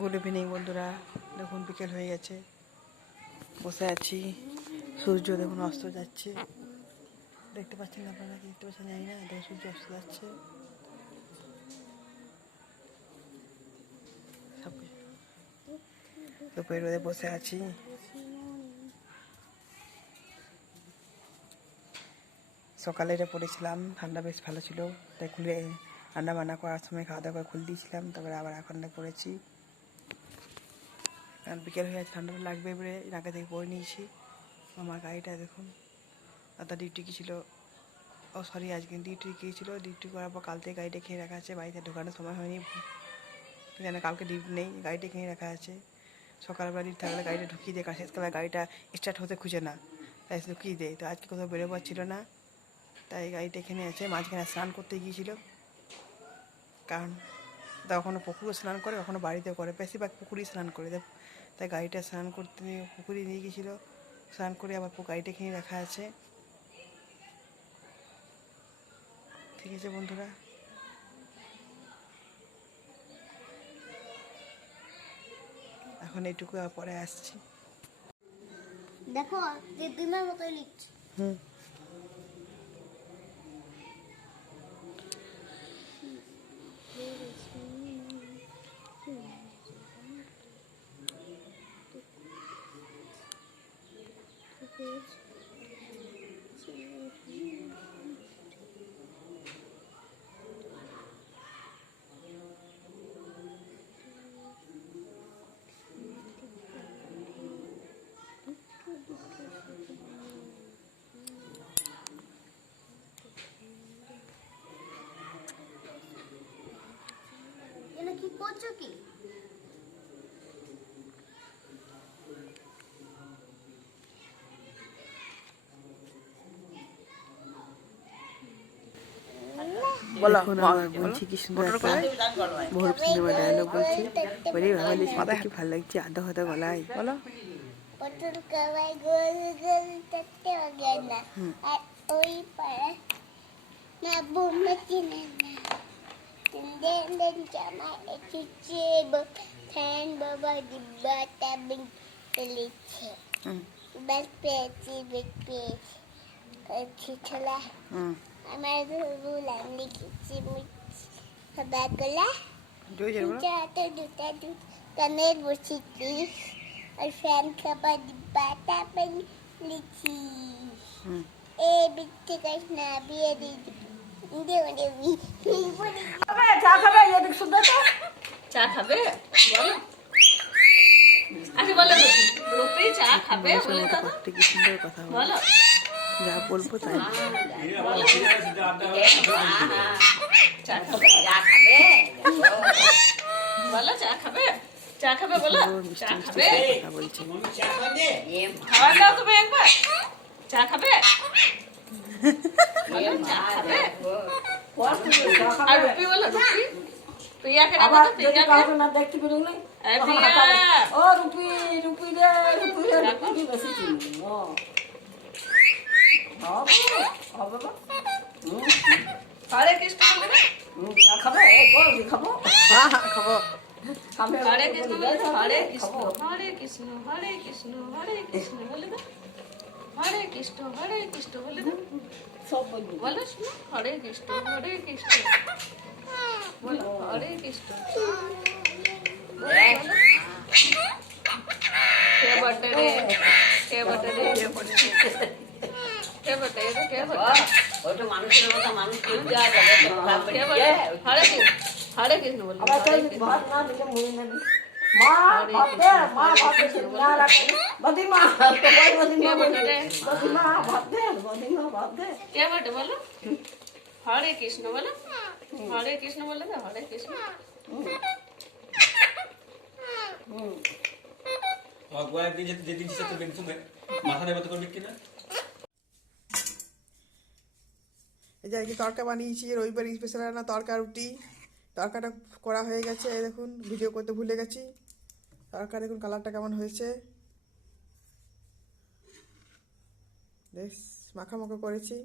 Good evening বন্ধুরা, দেখুন বিকেল হয়ে গেছে, বসে আছি। সূর্য দেখুন অস্ত যাচ্ছে, দেখতে পাচ্ছেন আপনারা কি দেখতে পাচ্ছেন জানি না, দেখুন সূর্য অস্ত যাচ্ছে। দুপুরে রোদে বসে আছি। সকালে এটা পড়েছিলাম, ঠান্ডা বেশ ভালো ছিল, তাই খুলে রান্না বান্না করার সময় খাওয়া দাওয়া করে খুলে দিয়েছিলাম। তারপরে আবার এখন পড়েছি, কারণ বিকেল হয়ে যাচ্ছে, ঠান্ডা লাগবে বলে আগে থেকে পরে নিয়েছি। আমার গাড়িটা দেখুন, দাদা ডিউটি গিয়েছিল, ও সরি আজকে ডিউটি গিয়েছিল, ডিউটি করার পর কাল থেকে গাড়িটা কিনে রাখা আছে, বাড়িতে ঢোকানোর সময় হয়নি, জানে কালকে ডিউটি নেই, গাড়িটা কিনে রাখা আছে। সকালবেলা ডিউটি থাকলে গাড়িটা ঢুকিয়ে দেয়, কারণ শেষকালে গাড়িটা স্টার্ট হতে খুঁজে না, তাই ঢুকিয়ে দেয়। তো আজকে কোথাও বেরোবার ছিল না, তাই গাড়িটা এখানে আছে। মাঝখানে স্নান করতে গিয়েছিল, কারণ কখনো পুকুরে স্নান করে, কখনো বাড়িতে করে, বেশিরভাগ পুকুরেই স্নান করে, তাই গাড়িটা স্নান করতে নিয়ে পুকুরে নিয়ে গিয়েছিলো, স্নান করে আবার গাড়িটা কিনে রাখা আছে। ঠিক আছে বন্ধুরা, এখন এইটুকু আর পরে আসছি। দেখো দিদিমার মতো লিখছি। হুম, এটা কি করছো কি? এখন আমরা বলছি কি সুন্দর একটা বহুরূপ সিনেমা ডায়লগ বলছি, বলি ভাবলি মাথা কি ভালো লাগছে আধা হাতে গলায়, বলো। পটল কবাই গোল গোল করতে হবে না, আর ওই পাড়া না বোমা চিনে না, দেন দেন জামা এসেছে ফ্যান বাবা ডিব্বা তাবিং চলেছে, ব্যাগ পেয়েছি ব্যাগ পেয়েছি করছি ছোলা, আমার রুলাম লিখেছি ব্যাগগুলা দুটা দুটা কানের বসেছি, আর ফ্যান খাবার ডিব্বা তাবিং লিখি এ বিট্টি গাছ না বিয়ে দিদি চা খাবে এদিক শুদ্ধ তো চা খাবে বলো আচ্ছা বলো রূপে চা খাবে বলে দাও কি সুন্দর কথা বলো যা বলবো তাই। চা খাবে চা খাবে বলো চা খাবে চা খাবে বলো চা খাবে কথা বলছে, খাওয়া দাও তুমি একবার চা খাবে বলো চা খাবে আর রূপি বলো রূপি প্রিয়াকে ডাকো তো প্রিয়াকে না দেখতে পেলো না প্রিয়া ও রুপি রুপি রে রুপি রে রুপি বেশি চিনি ও হবে না হরে কৃষ্ণ বলে চা খাবে বল খাবো খাবো। খাবে হরে কৃষ্ণ বলে হরে কৃষ্ণ হরে কৃষ্ণ হরে কৃষ্ণ হরে কৃষ্ণ বলে দাও হরে কৃষ্ণ বলে দাও সব বলবি বলো শুনো হরে কৃষ্ণ বলো হরে কৃষ্ণ কে বটে রে কে বটে রে কে বটে রে কে বটে ওটা মানুষের মতো মানুষ কেউ দেওয়া যাবে কে বটে হরে কৃষ্ণ বলো আবার হরে তো কৃষ্ণ ভাত না দিলে মরে নেবে মা ভাত দে না রাখে বদিমা বদিমা বদিমা ভাত দে বদিমা ভাত দে কে বটে বলো হরে কৃষ্ণ বলো হরে কৃষ্ণ বলে দাও হরে কৃষ্ণ এই যে আজকে তড়কা বানিয়েছি, রবিবার স্পেশাল রান্না তড়কা রুটি। তড়কাটা করা হয়ে গেছে, এই দেখুন ভিডিও করতে ভুলে গেছি। তড়কা দেখুন কালারটা কেমন হয়েছে, বেশ মাখামাখা করেছি।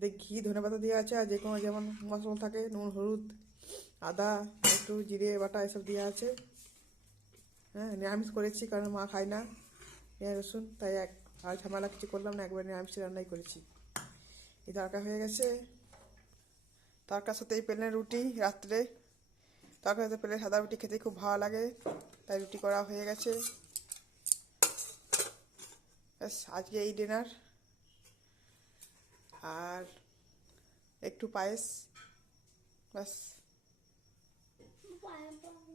দেখ ঘি ধনেপাতা দেওয়া আছে, আর যে কোনো যেমন মশলা থাকে নুন হলুদ আদা একটু জিরে বাটা এসব দেওয়া আছে। হ্যাঁ নিরামিষ করেছি কারণ মা খায় না পেঁয়াজ রসুন, তাই আর ঝামেলা কিছু করলাম না, একবার নিরামিষ রান্নাই করেছি। এই তরকা হয়ে গেছে, তরকার সাথে এই প্লেনের রুটি রাত্রে, তরকার সাথে প্লেনের সাদা রুটি খেতে খুব ভালো লাগে, তাই রুটি করা হয়ে গেছে। ব্যাস আজকে এই ডিনার, আর একটু পায়েস, ব্যাস। Bye.